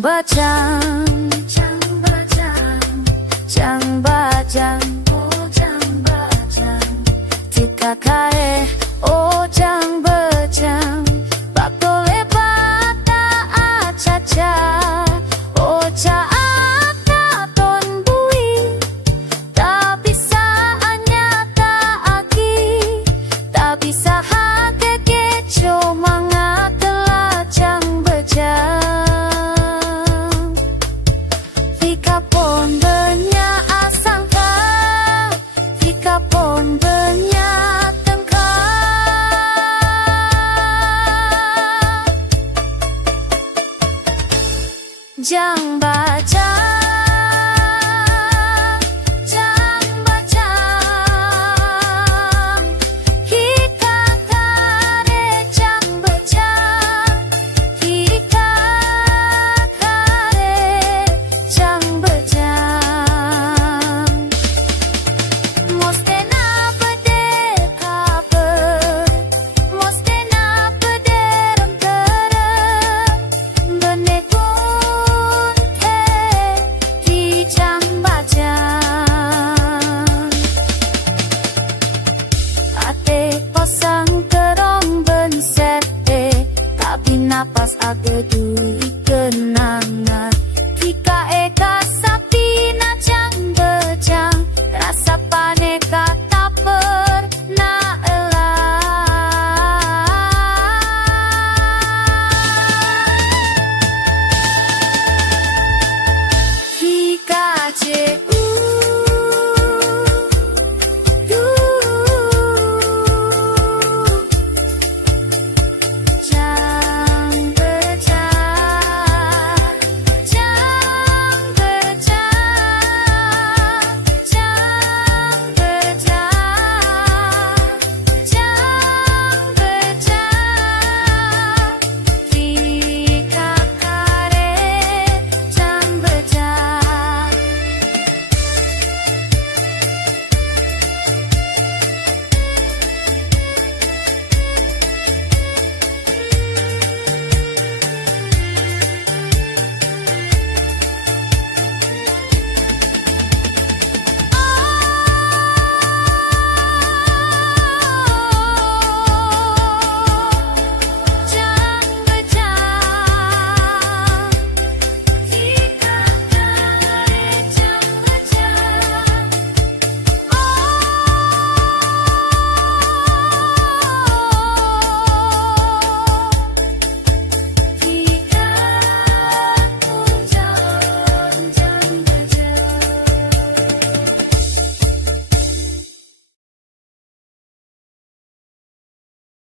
bajang, Jang bajang, jang bajang, oh jang bajang, tika kare, oh jang bajang, bak boleh bata acaca, oh caaka ton bui, tak bisa anyata aki, tak bisa hakeke cuma ngatelah jang bajang. Vika pon benya asangka, Vika pon benya tengka. Jang bajang, jang bajang, hika kare jang bajang, hika kare jang bajang. Moste na pade kabar, moste na pade rantara, bane kun the ki jang bajang. Ate pasang kerong bensete, tapi napas age